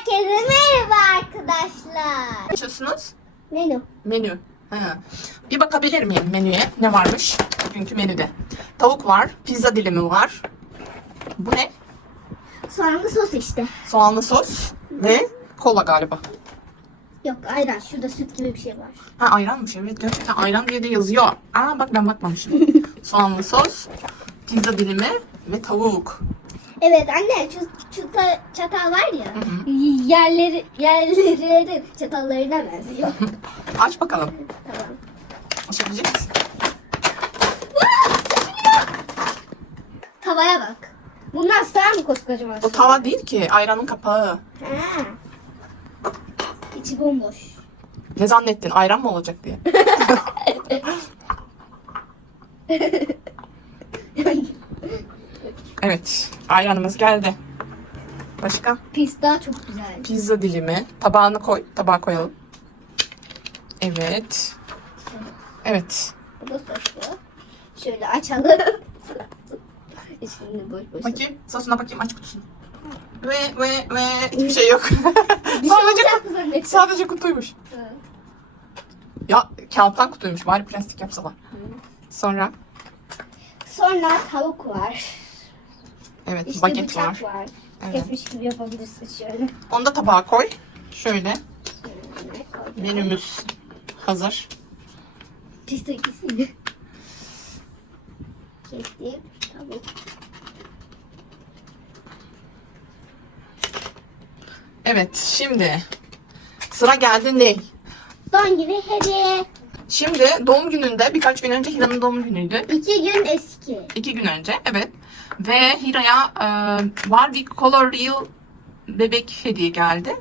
Herkese merhaba arkadaşlar. Açıyorsunuz. Menü. Menü. Ha. Bir bakabilir miyim menüye? Ne varmış bugünkü menüde? Tavuk var, pizza dilimi var. Bu ne? Soğanlı sos işte. Soğanlı sos ve kola galiba. Yok ayran. Şurada süt gibi bir şey var. Ha ayranmış evet gerçekten ayran diye de yazıyor. Aa bak ben bakmamışım. Soğanlı sos, pizza dilimi ve tavuk. Evet anne şu, şu ta- çatal var ya. Yerleri, yerlerin çatallarına benziyor. Aç bakalım. tamam. Açabilecek misin? Tavaya bak. Bunlar sığar mı koskocaman? O tava değil ki ayranın kapağı. Ha. İçi bomboş. Ne zannettin ayran mı olacak diye. Evet ayranımız geldi. Başka? Daha çok güzel. Pizza dilimi. Tabağını koy. Tabağa koyalım. Evet. Evet. Bu da soslu. Şöyle açalım. İçinde boş boş. Bakayım. Sosuna bakayım. Aç kutusunu. Ve ve ve hiçbir şey yok. Bir şey sadece, olacak mı zannettim? sadece kutuymuş. Ya kağıttan kutuymuş. Bari plastik yapsalar. Sonra Sonra tavuk var. Evet İşte baget var. var. Evet. Kesmiş gibi yapabilirsin şöyle. Onu da tabağa koy. Şöyle menümüz hazır. Pizza ikisini. Kestim. Tavuk. Evet şimdi sıra geldi ne? Don gibi hediye. Şimdi doğum gününde birkaç gün önce Hira'nın doğum günüydü. İki gün eski. İki gün önce evet. Ve Hira'ya e, Barbie Color Real bebek hediye geldi.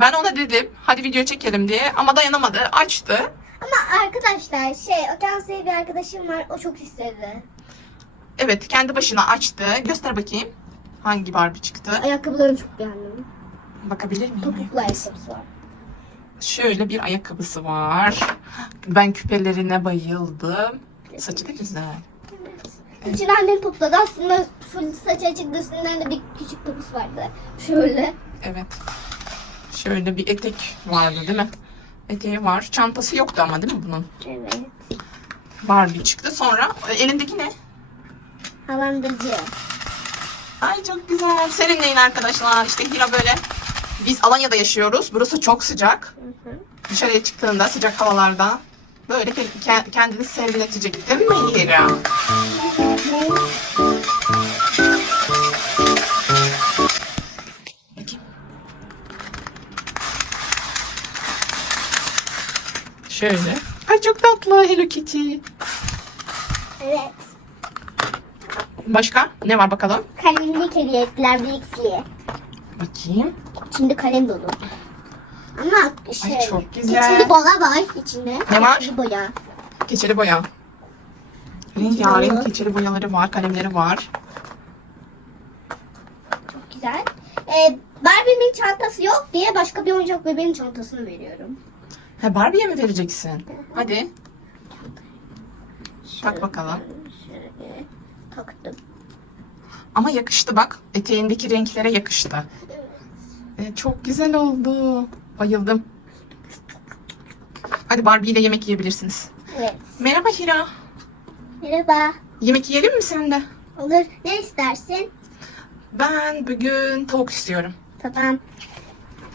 Ben ona dedim hadi video çekelim diye ama dayanamadı açtı. Ama arkadaşlar şey Okansu'ya bir arkadaşım var o çok istedi. Evet kendi başına açtı. Göster bakayım hangi Barbie çıktı. Ayakkabılarını çok beğendim. Bakabilir miyim? Topuklu ayakkabısı var. Şöyle bir ayakkabısı var. Ben küpelerine bayıldım. Saçı da güzel. Saçını annem topladı. Aslında full saç açık üstünden de bir küçük topuz vardı. Şöyle. Evet. Şöyle bir etek vardı değil mi? Eteği var. Çantası yoktu ama değil mi bunun? Evet. Barbie çıktı. Sonra e, elindeki ne? Havalandırıcı. Ay çok güzel. Serinleyin arkadaşlar. İşte Hira böyle. Biz Alanya'da yaşıyoruz. Burası çok sıcak. Hı hı. Dışarıya çıktığında sıcak havalarda böyle ke- ke- kendini serinletecek değil mi Hira? Şöyle. Ay çok tatlı Hello Kitty. Evet. Başka ne var bakalım? Kalemlik hediye ettiler bir ikisiye. Bakayım. Şimdi kalem dolu. Ama şey, çok güzel. keçeli boya var içinde. Ne var? Keçeli boya. Keçeli boya. Rengarenk keçeli boyaları var, kalemleri var. Çok güzel. Ee, Barbie'nin çantası yok diye başka bir oyuncak bebeğin çantasını veriyorum. Ha Barbie'ye mi vereceksin? Hadi. Tak bakalım. Şöyle taktım. Ama yakıştı bak. Eteğindeki renklere yakıştı. Ee, çok güzel oldu. Bayıldım. Hadi Barbie ile yemek yiyebilirsiniz. Evet. Merhaba Hira. Merhaba. Yemek yiyelim mi sen de? Olur. Ne istersin? Ben bugün tavuk istiyorum. Tamam.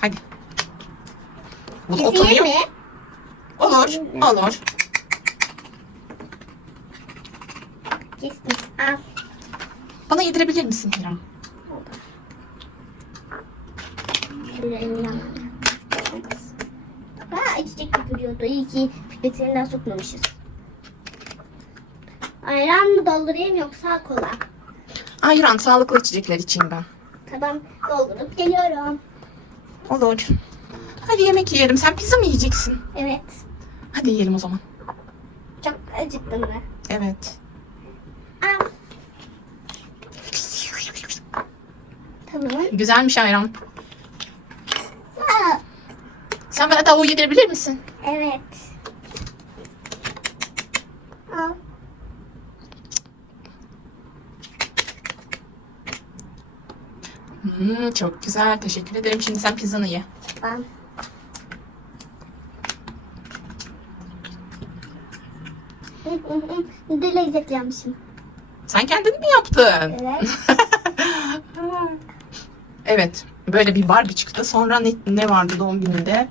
Hadi. Bunu Keseyim oturayım. mi? Olur, olur. Kestim. Al. Bana yedirebilir misin Hira? Ellerim yanıyor. Ha içecek götürüyordu. İyi ki pipetinden sokmamışız. Ayran mı doldurayım yoksa kola? Ayran, sağlıklı içecekler içeyim ben. Tamam doldurup geliyorum. Olur. Hadi yemek yiyelim. Sen pizza mı yiyeceksin? Evet. Hadi yiyelim o zaman. Çok acıktım ben. Evet. Tamam. Güzelmiş ayran. Aa, Sen bana tavuğu yedirebilir misin? evet. Al. Hmm. Çok güzel. Teşekkür ederim. Şimdi sen pizzanı ye. Ben. Hı, hı, hı. Ne de lezzetli yapmışım. Sen kendini mi yaptın? Evet. Evet. Böyle bir Barbie çıktı. Sonra ne, ne vardı doğum gününde?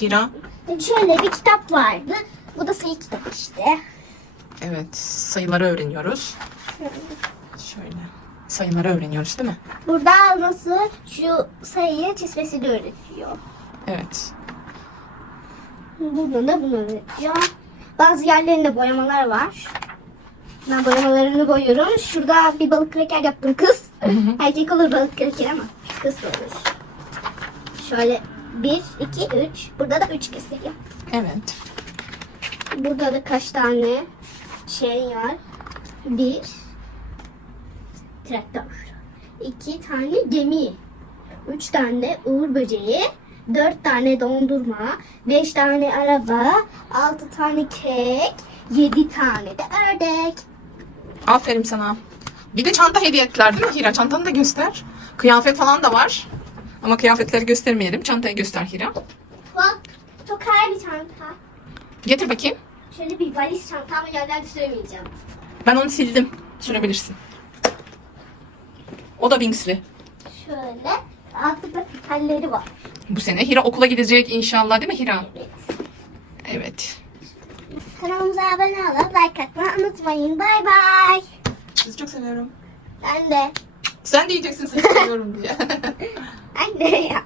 Hira. Şöyle bir kitap vardı. Bu da sayı kitap işte. Evet. Sayıları öğreniyoruz. Şöyle. Sayıları öğreniyoruz değil mi? Burada nasıl şu sayıyı çizmesini öğretiyor. Evet. Burada da bunu öğretiyor. Bazı yerlerinde boyamalar var. Ben boyamalarını boyuyorum. Şurada bir balık kreker yaptım kız. Erkek olur balık kreker ama kız da olur. Şöyle 1, 2, 3. Burada da 3 gösteriyor. Evet. Burada da kaç tane şey var? Bir traktör. iki tane gemi. Üç tane uğur böceği. Dört tane dondurma. Beş tane araba. Altı tane kek. Yedi tane de ördek. Aferin sana. Bir de çanta hediye ettiler değil mi Hira? Çantanı da göster. Kıyafet falan da var. Ama kıyafetleri göstermeyelim. Çantayı göster Hira. Bak çok ağır bir çanta. Getir bakayım. Şöyle bir valiz çanta ama yerlerde süremeyeceğim. Ben onu sildim. Sürebilirsin. O da Wings'li. Şöyle altında tekerleri var. Bu sene Hira okula gidecek inşallah değil mi Hira? Evet. Evet. Kanalımıza abone olup like atmayı unutmayın. Bay bay. Sizi çok seviyorum. Ben de. Sen diyeceksin seni seviyorum diye. Anne ya.